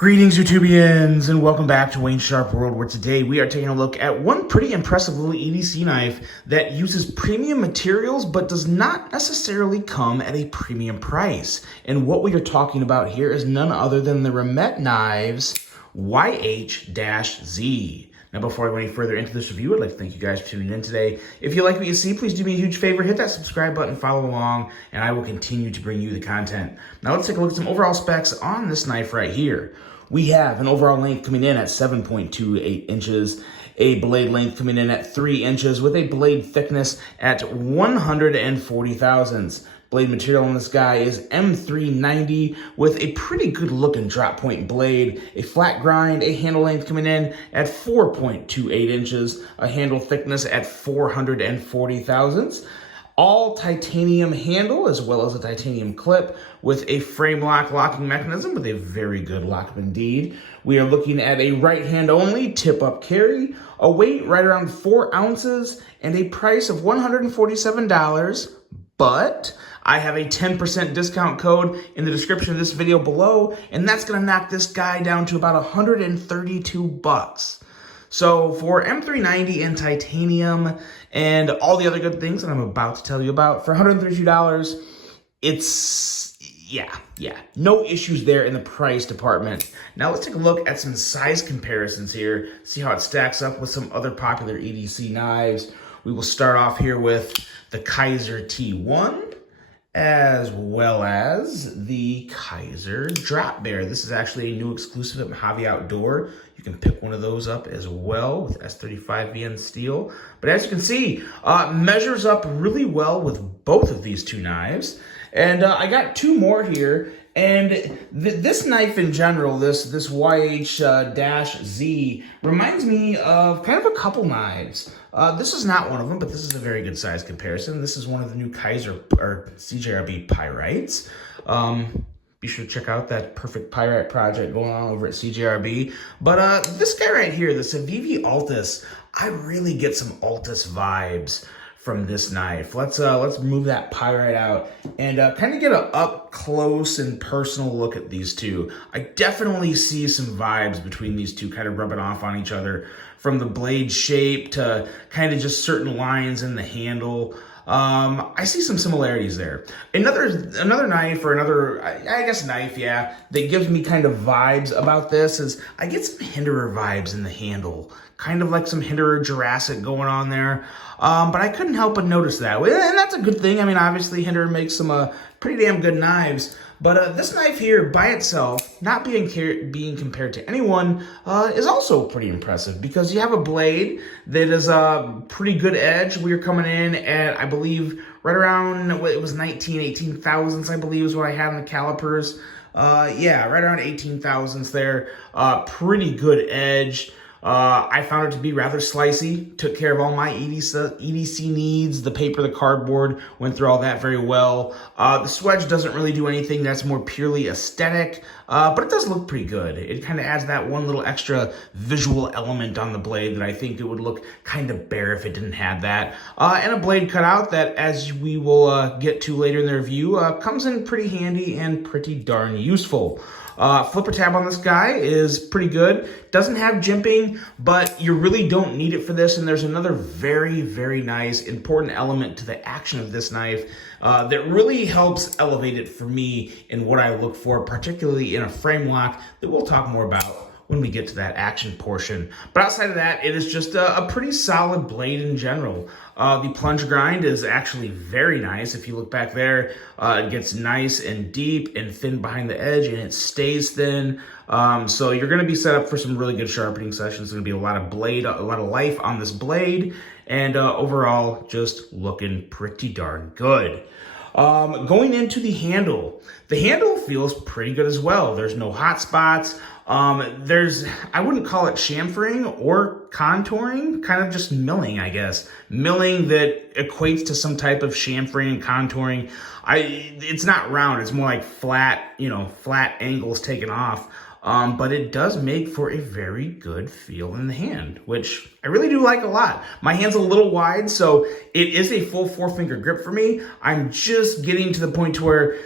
Greetings, YouTubians, and welcome back to Wayne Sharp World, where today we are taking a look at one pretty impressive little EDC knife that uses premium materials but does not necessarily come at a premium price. And what we are talking about here is none other than the Remet Knives YH-Z. Now, before I go any further into this review, I'd like to thank you guys for tuning in today. If you like what you see, please do me a huge favor, hit that subscribe button, follow along, and I will continue to bring you the content. Now, let's take a look at some overall specs on this knife right here. We have an overall length coming in at 7.28 inches, a blade length coming in at 3 inches with a blade thickness at 140 thousandths. Blade material on this guy is M390 with a pretty good looking drop point blade, a flat grind, a handle length coming in at 4.28 inches, a handle thickness at 440 thousandths. All titanium handle as well as a titanium clip with a frame lock locking mechanism with a very good lockup indeed. We are looking at a right hand only tip up carry, a weight right around 4 ounces, and a price of $147. But I have a 10% discount code in the description of this video below, and that's gonna knock this guy down to about 132 bucks. So for M390 and Titanium and all the other good things that I'm about to tell you about, for $132, it's, yeah, no issues there in the price department. Now let's take a look at some size comparisons here, see how it stacks up with some other popular EDC knives. We will start off here with the Kaiser T1, as well as the Kaiser Drop Bear. This is actually a new exclusive at Mojave Outdoor. You can pick one of those up as well with S35VN steel. But as you can see, measures up really well with both of these two knives. And I got two more here. And this knife in general, this YH-Z, reminds me of kind of a couple knives. This is not one of them, but this is a very good size comparison. This is one of the new Kaiser or CJRB pyrites. Be sure to check out that perfect pyrite project going on over at CJRB. But this guy right here, the Civivi Altus, I really get some Altus vibes from this knife. Let's move that pyrite out and kind of get an up close and personal look at these two. I definitely see some vibes between these two kind of rubbing off on each other, from the blade shape to kind of just certain lines in the handle. I see some similarities there. Another knife, or another, I guess knife, yeah, that gives me kind of vibes about this is I get some Hinderer vibes in the handle. Kind of like some Hinderer Jurassic going on there. But I couldn't help but notice that. And that's a good thing. I mean, obviously Hinderer makes some pretty damn good knives. But this knife here by itself, not being compared to anyone, is also pretty impressive because you have a blade that is a pretty good edge. We are coming in at, I believe, right around, it was 18 thousandths, I believe is what I had in the calipers. Yeah, right around 18 thousandths there. Pretty good edge. I found it to be rather slicey, took care of all my EDC needs. The paper, the cardboard, went through all that very well. The swedge doesn't really do anything. That's more purely aesthetic, but it does look pretty good. It kind of adds that one little extra visual element on the blade that I think it would look kind of bare if it didn't have that. And a blade cutout that, as we will get to later in the review, comes in pretty handy and pretty darn useful. Flipper tab on this guy is pretty good. Doesn't have jimping, but you really don't need it for this. And there's another very, very nice, important element to the action of this knife that really helps elevate it for me in what I look for, particularly in a frame lock that we'll talk more about when we get to that action portion. But outside of that, it is just a pretty solid blade in general. The plunge grind is actually very nice. If you look back there, it gets nice and deep and thin behind the edge, and it stays thin. So you're gonna be set up for some really good sharpening sessions. There's gonna be a lot of life on this blade, and overall, just looking pretty darn good. Going into the handle feels pretty good as well. There's no hot spots. I wouldn't call it chamfering or contouring, kind of just milling, I guess. Milling that equates to some type of chamfering and contouring. It's not round, it's more like flat, flat angles taken off. But it does make for a very good feel in the hand, which I really do like a lot. My hand's a little wide, so it is a full 4-finger grip for me. I'm just getting to the point to where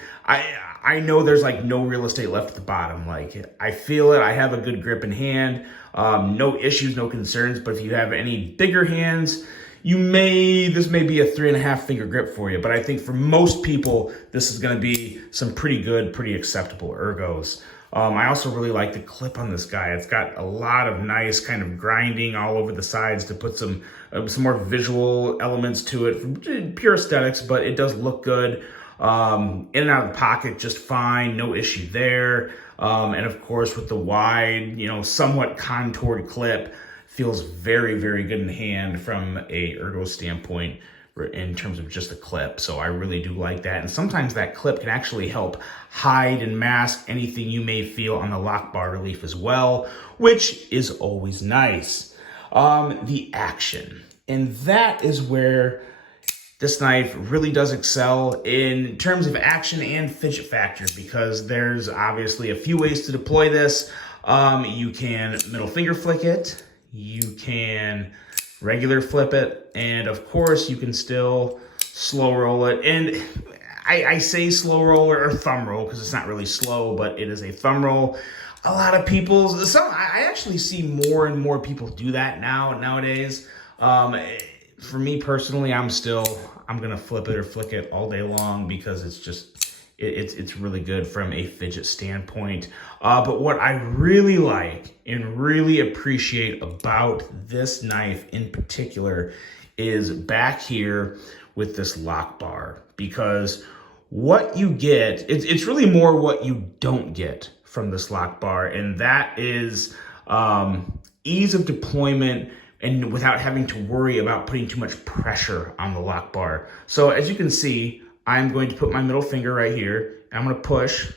I know there's like no real estate left at the bottom. Like I feel it, I have a good grip in hand, no issues, no concerns. But if you have any bigger hands, this may be a 3.5 finger grip for you. But I think for most people, this is gonna be some pretty good, pretty acceptable ergos. I also really like the clip on this guy. It's got a lot of nice kind of grinding all over the sides to put some more visual elements to it, from pure aesthetics, but it does look good. In and out of the pocket just fine, no issue there. And of course with the wide, somewhat contoured clip, feels very, very good in hand from a ergo standpoint in terms of just the clip. So I really do like that. And sometimes that clip can actually help hide and mask anything you may feel on the lock bar relief as well, which is always nice. The action. And that is where this knife really does excel in terms of action and fidget factor, because there's obviously a few ways to deploy this. You can middle finger flick it, you can regular flip it, and of course you can still slow roll it. And I say slow roll or thumb roll because it's not really slow, but it is a thumb roll. A lot of people, I actually see more and more people do that nowadays. For me personally, I'm gonna flip it or flick it all day long because it's really good from a fidget standpoint. But what I really like and really appreciate about this knife in particular is back here with this lock bar, because what you get, it's really more what you don't get from this lock bar, and that is ease of deployment and without having to worry about putting too much pressure on the lock bar. So as you can see, I'm going to put my middle finger right here, and I'm gonna push,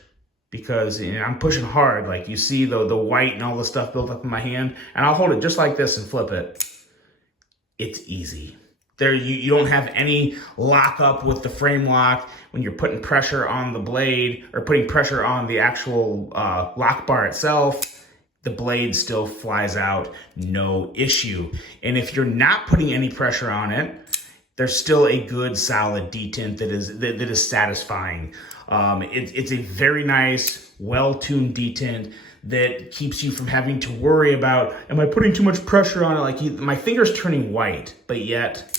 because I'm pushing hard. Like you see the white and all the stuff built up in my hand, and I'll hold it just like this and flip it. It's easy. There, you don't have any lock up with the frame lock when you're putting pressure on the blade or putting pressure on the actual lock bar itself. The blade still flies out, no issue. And if you're not putting any pressure on it, there's still a good solid detent that is satisfying. It's a very nice, well-tuned detent that keeps you from having to worry about, am I putting too much pressure on it? Like my finger's turning white, but yet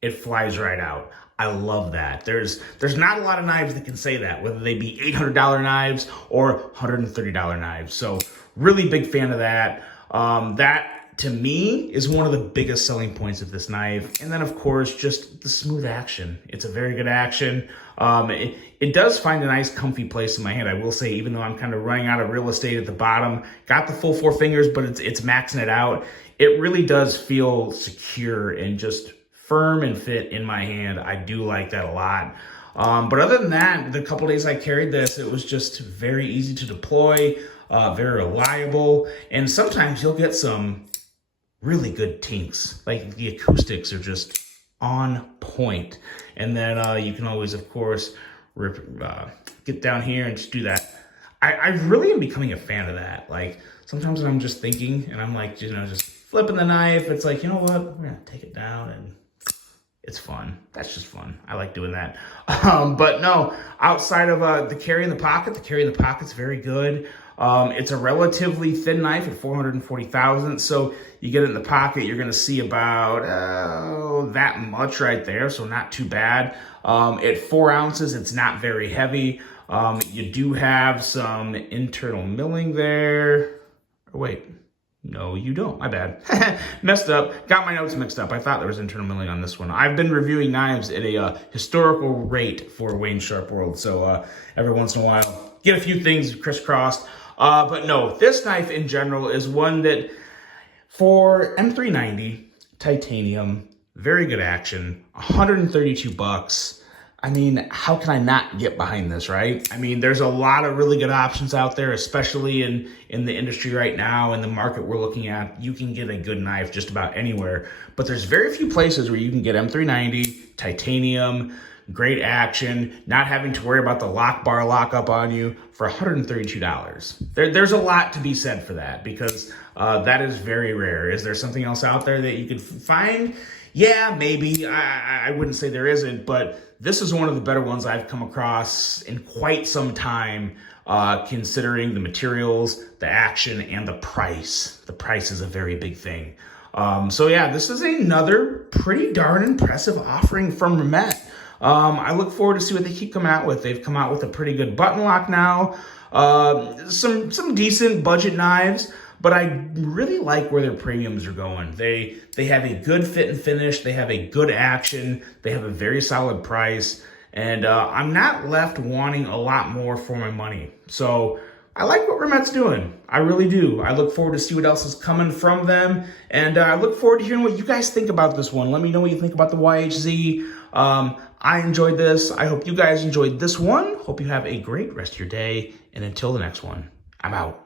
it flies right out. I love that. There's not a lot of knives that can say that, whether they be $800 knives or $130 knives. So really big fan of that. That to me is one of the biggest selling points of this knife. And then of course, just the smooth action. It's a very good action. It does find a nice comfy place in my hand. I will say, even though I'm kind of running out of real estate at the bottom, got the full 4 fingers, but it's maxing it out. It really does feel secure and just firm and fit in my hand. I do like that a lot. But other than that, the couple days I carried this, it was just very easy to deploy, very reliable. And sometimes you'll get some really good tinks. Like the acoustics are just on point. And then you can always, of course, get down here and just do that. I really am becoming a fan of that. Like sometimes when I'm just thinking and I'm like, just flipping the knife, it's like, you know what, we're gonna take it down, and it's fun. That's just fun. I like doing that. But no, outside of the carry in the pocket's very good. It's a relatively thin knife at 440 thousandths. So you get it in the pocket, you're gonna see about that much right there. So not too bad. At 4 ounces, it's not very heavy. You do have some internal milling there. Oh, wait. No, you don't. My bad. Messed up. Got my notes mixed up. I thought there was internal milling on this one. I've been reviewing knives at a historical rate for Wayne Sharp World. So every once in a while, get a few things crisscrossed. But no, this knife in general is one that, for M390 titanium, very good action, 132 bucks. I mean, how can I not get behind this, right? I mean, there's a lot of really good options out there, especially in the industry right now, in the market we're looking at. You can get a good knife just about anywhere, but there's very few places where you can get M390, titanium, great action, not having to worry about the lock bar lockup on you for $132. There's a lot to be said for that, because that is very rare. Is there something else out there that you could find? Yeah, maybe. I wouldn't say there isn't, but this is one of the better ones I've come across in quite some time, considering the materials, the action, and the price. The price is a very big thing. So yeah, this is another pretty darn impressive offering from Remet. I look forward to see what they keep coming out with. They've come out with a pretty good button lock now, some decent budget knives, but I really like where their premiums are going. They have a good fit and finish. They have a good action. They have a very solid price. And I'm not left wanting a lot more for my money. So I like what Remet's doing. I really do. I look forward to see what else is coming from them. And I look forward to hearing what you guys think about this one. Let me know what you think about the YHZ. I enjoyed this. I hope you guys enjoyed this one. Hope you have a great rest of your day. And until the next one, I'm out.